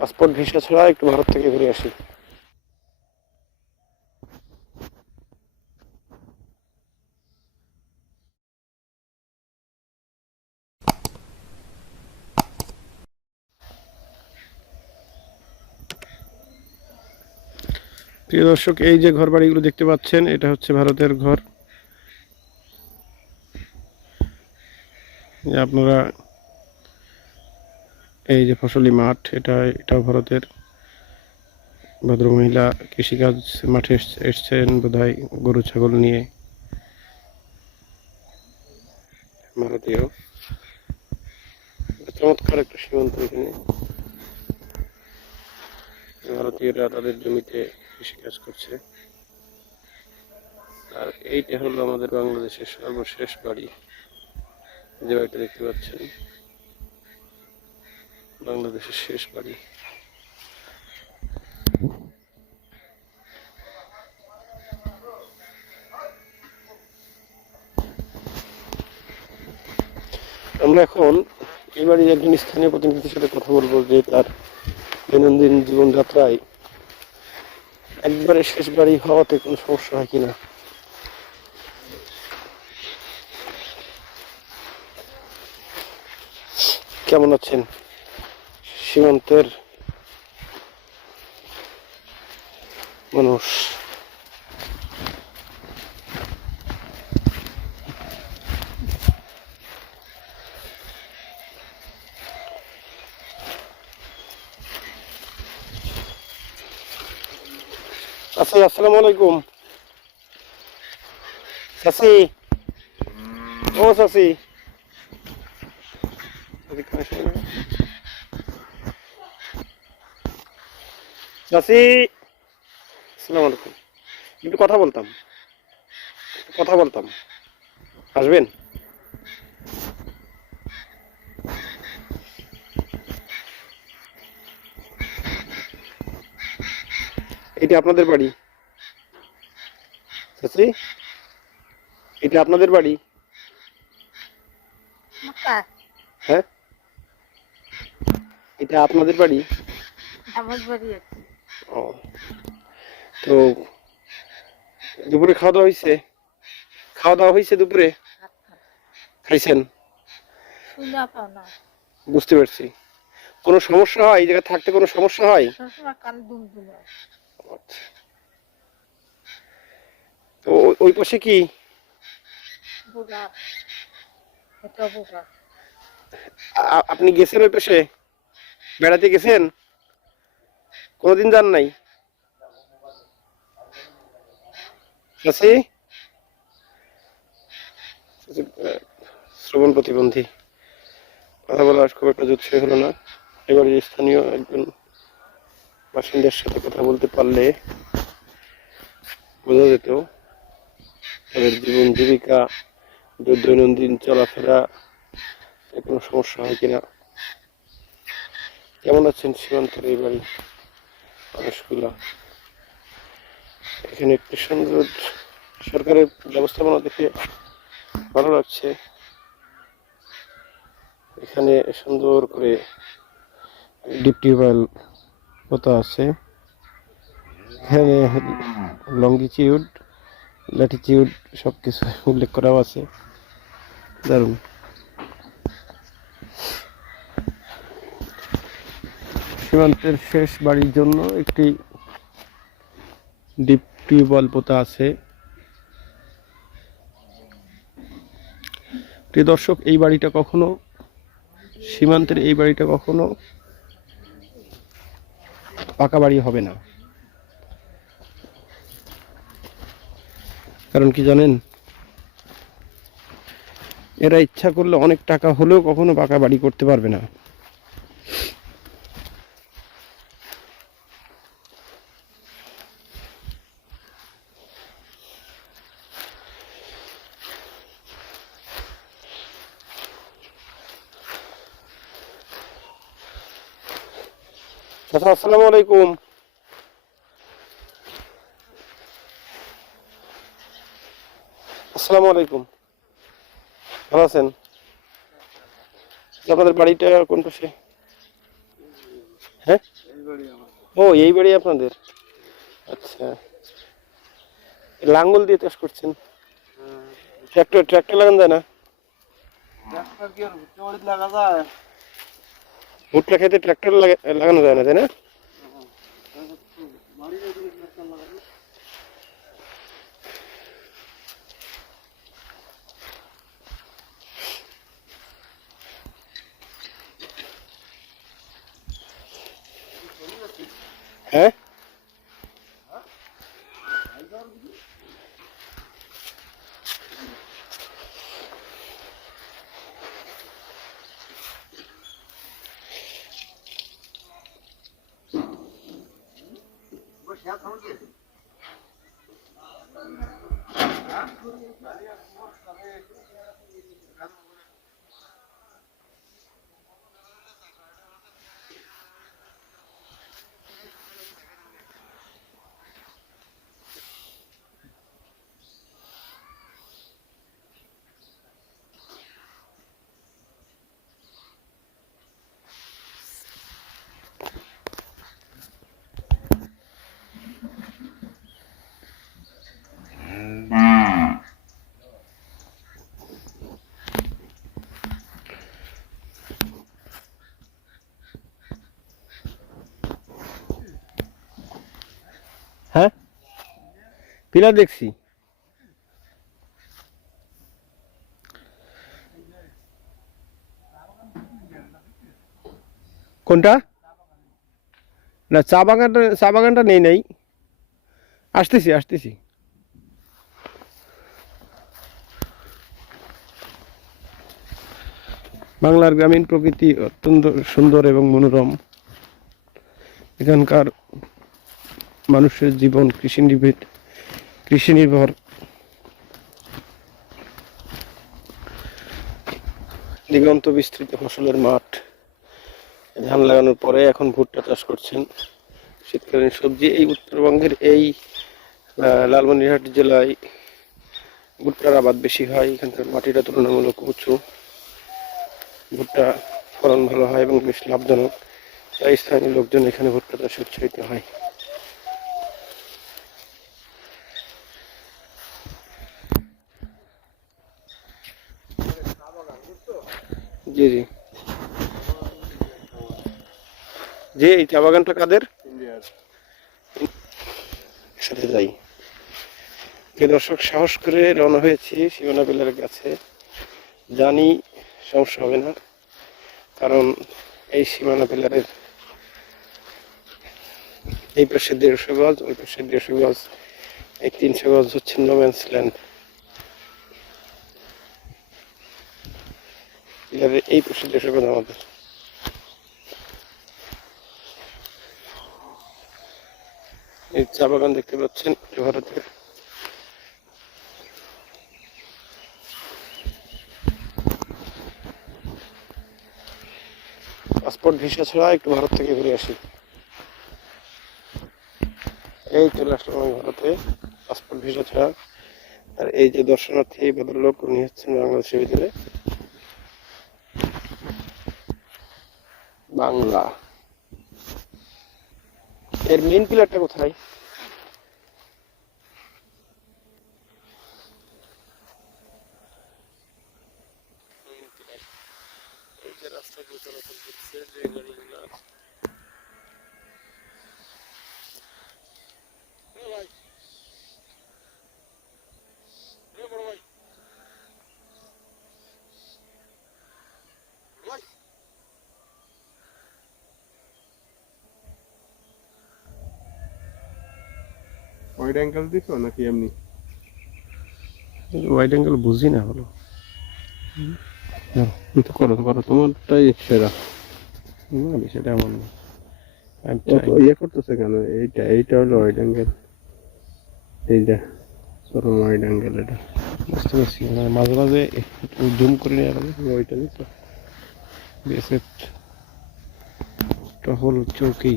Passport visa ছাড়া একটু ভারত থেকে ঘুরে আসি। প্রিয় দর্শক, এই যে ঘর বাড়িগুলো দেখতে পাচ্ছেন, এটা হচ্ছে ভারতের ঘর। আপনারা এই যে ফসলি মাঠ, এটা, এটাও ভারতের ভদ্রমহিলা কৃষিকাজ মাঠে এস- এসছেন বোধহয় গরু, ছাগল নিয়ে। ভারতীয়। চমৎকার একটা সীমান্ত এখানে। ভারতীয়রা তাদের জমিতে কৃষিকাজ করছে। আর এইটা হলো আমাদের বাংলাদেশের সর্বশেষ বাড়ি। যে বাড়িটা দেখতে পাচ্ছেন। বাংলাদেশের শেষ বাড়ি। আমরা এখন এই বাড়ির একজন স্থানীয় প্রতিনিধির সাথে কথা বলব যে তার দৈনন্দিন জীবনযাত্রায় একবারে শেষ বাড়ি হওয়াতে কোনো সমস্যা হয় কিনা? কেমন আছেন? সীমান্তের মানুষ আচ্ছা আসসালামু আলাইকুম চাচি ও চাচি চাচি আসসালামু আলাইকুম। একটু কথা বলতাম। কথা বলতাম। আসবেন? এটা আপনাদের বাড়ি। চাচি এটা আপনাদের বাড়ি? হ্যাঁ? এটা আপনাদের বাড়ি? আমার বাড়ি ও তো দুপুরে খাওয়া দাওয়া হয়েছে খাওয়া দাওয়া হয়েছে দুপুরে? খাইছেন? বুঝতে পারছি। কোনো সমস্যা হয়? এই জায়গায় থাকতে কোনো সমস্যা হয়? আচ্ছা। তো ওই- পাশে কি? আপনি গেছেন ওই পাশে? বেড়াতে গেছেন? কোনোদিন যান নাই? আছে শ্রবণ প্রতিবন্ধী। কথা বলার খুব একটা জুৎস হলো না। এবারে স্থানীয় একজন বাসিন্দার সাথে কথা বলতে পারলে বোঝা যেত তাদের জীবন জীবিকা দৈনন্দিন চলাফেরা কোনো সমস্যা হয় কিনা। কেমন আছেন সীমান্তের এই বাড়ি? মানুষগুলা এখানে একটি সুন্দর সরকারের ব্যবস্থাপনা দেখে ভালো লাগছে। এখানে সুন্দর করে ডিপ টিউবওয়েল পোতা আছে। এখানে লঙ্গিচিউড ল্যাটিচিউড সব কিছু উল্লেখ করাও আছে। দারুণ। সীমান্তের শেষ বাড়ির জন্য একটি ডিপ টিউবওয়েল পোতা আছে। প্রিয় দর্শক, এই বাড়িটা কখনো, সীমান্তের এই বাড়িটা কখনো পাকা বাড়ি হবে না। কারণ কি জানেন? এরা ইচ্ছা করলে অনেক টাকা হলেও কখনো পাকা বাড়ি করতে পারবে না। চাচা আসসালামু আলাইকুম। আসসালামু আলাইকুম। ভালো আছেন? আপনাদের বাড়িটা কোন পাশে? হ্যাঁ? ও এই বাড়ি আপনাদের? আচ্ছা। লাঙ্গল দিয়ে চাষ করছেন? ট্রাক্টর ট্রাক্টর লাগান যায় না? ভুট্টা খেতে ট্রাক্টর লাগানো যায় না তাই না হ্যাঁ 加重庆。啊？হ্যাঁ? পিলার দেখছি। কোনটা? না, চা বাগানটা চা বাগানটা নেই, নাই। আসতেছি আসতেছি। বাংলার গ্রামীণ প্রকৃতি অত্যন্ত সুন্দর এবং মনোরম। এখানকার মানুষের জীবন কৃষি নির্ভর কৃষি নির্ভর। দিগন্ত বিস্তৃত ফসলের মাঠ, ধান লাগানোর পরে এখন ভুট্টা চাষ করছেন। শীতকালীন সবজি এই উত্তরবঙ্গের এই লালমনিরহাট জেলায় ভুট্টার আবাদ বেশি হয়। এখানকার মাটিটা তুলনামূলক উঁচু। ভুট্টা ফলন ভালো হয় এবং বেশ লাভজনক। তাই স্থানীয় লোকজন এখানে ভুট্টা চাষে উৎসাহিত হয়। জি জি। জি এই চা বাগানটা কাদের? সাথে যাই। দর্শক সাহস করে রওনা হয়েছি সীমানা বেলার কাছে জানি সমস্যা হবে না কারণ এই সীমানা পিলারের এই পাশে দেড়শো গজ ওই পাশে দেড়শো গজ এই তিনশো গজ হচ্ছে নোম্যান্স ল্যান্ড পিলারের এই পাশে দেড়শো গজ আমাদের এই চা বাগান দেখতে পাচ্ছেন ভারতের পাসপোর্ট ভিসা ছাড়া একটু ভারত থেকে ঘুরে আসি। এই চলে আসলাম আমি ভারতে। পাসপোর্ট ভিসা ছাড়া। আর এই যে দর্শনার্থী এই ভদ্রলোক, উনি হচ্ছেন বাংলাদেশের ভিতরে। বাংলা। এর মেন পিলারটা কোথায়? ওয়াইড অ্যাঙ্গেল দিছো নাকি এমনি? ওয়াইড অ্যাঙ্গেল বুঝি না হলো করো করো তোমারটাই সেরা। না বিষয়টা এমন না. ইয়ে করতেছে কেন? এইটা এইটা হলো ওয়াইড অ্যাঙ্গেল এইটা চরম ওয়াইড অ্যাঙ্গেল এটা। বুঝতে পারছি মানে মাঝে মাঝে একটু জুম করে নেওয়া গেলে ওইটা দিছো। বিএসএফ টহল চৌকি।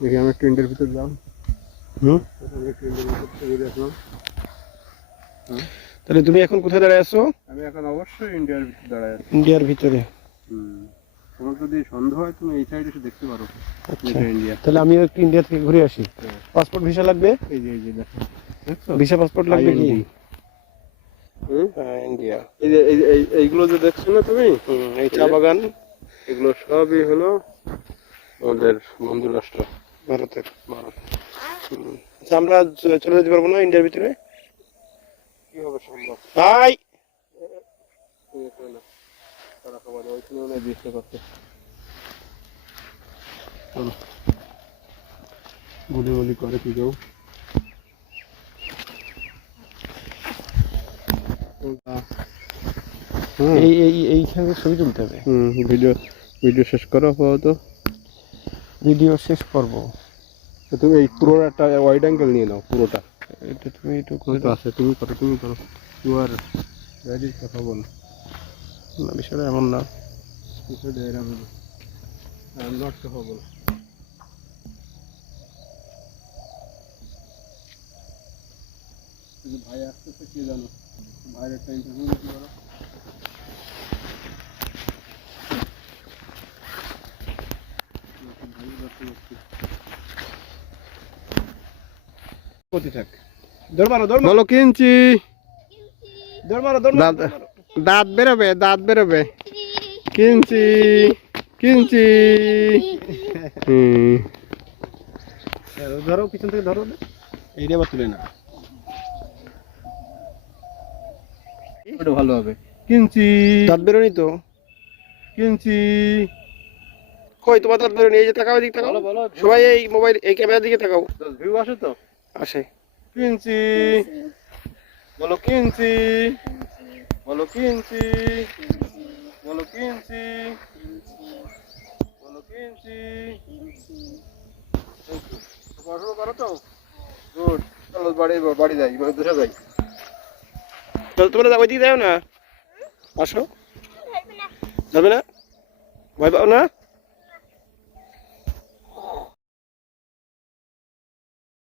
দেখি আমি একটু ভিতর হুম? আমি ঘুরে আসলাম। তাহলে তুমি এখন কোথায় দাঁড়ায় আছো? আমি এখন অবশ্যই ইন্ডিয়ার ভিতরে দাঁড়ায় আছি। ইন্ডিয়ার ভিতরে। হুম। তোমার যদি সন্দেহ হয় তুমি এই সাইডে এসে দেখতে পারো। আচ্ছা। ইন্ডিয়া তাহলে আমিও একটু ইন্ডিয়া থেকে ঘুরে আসি। হ্যাঁ। পাসপোর্ট ভিসা লাগবে? এই যে এই যে দেখো। ভিসা পাসপোর্ট লাগবে কি? হ্যাঁ ইন্ডিয়া এই যে এই- এই- এইগুলো যে দেখছ না তুমি? হুম এই চা বাগান। এগুলো সবই হলো আমাদের বন্ধু রাষ্ট্র ভারতের ভারত। হুম। আচ্ছা আমরা চলে যেতে পারব না ইন্ডিয়ার ভিতরে? কি হবে সম্ভব? ভাই! গুলি গুলি করে কি কেউ? হুম। এই এই এইখানে ছবি তুলতে হবে? হুম ভিডিও ভিডিও শেষ করো আপাতত। ভিডিও শেষ করব। তো তুমি এই পুরোটা ওয়াইড অ্যাঙ্গেল নিয়ে নাও পুরোটা। এটা তুমি একটু তো আছে তুমি করো তুমি করো। ইউ আর রেডি কথা বল। না বিষয়টা এমন না। আই এম নট কথা বল ভাই আসতেছে কি জানো? ভাইয়ের একটা ইন্টারভিউ নিতে পারো প্রতি থাক। দৌড় মারো বলো কিনছি। দাঁত দৌড় মারো। দাঁত বেরোবে দাঁত বেরোবে। কিনছি কিনছি। ধরো পিছন থেকে ধরো। এইটা আবার তুলে না ওটা ভালো হবে। কিনছি। দাঁত বেরোনি তো? কিনছি। কই তোমার দাঁত বেরোনি এই যে তাকাও এদিকে তাকাও। বলো বলো সবাই এই মোবাইল এই ক্যামেরার দিকে তাকাও। ভিউ আসে তো? আসে। কিনছি। বলো কিনছি। বলো কিনছি। বলো কিনছি। বলো কিনছি। তো? চলো বাড়ি মানে তোমরা ওইদিকে না। আসো। যাবে না? ভয় পাও না?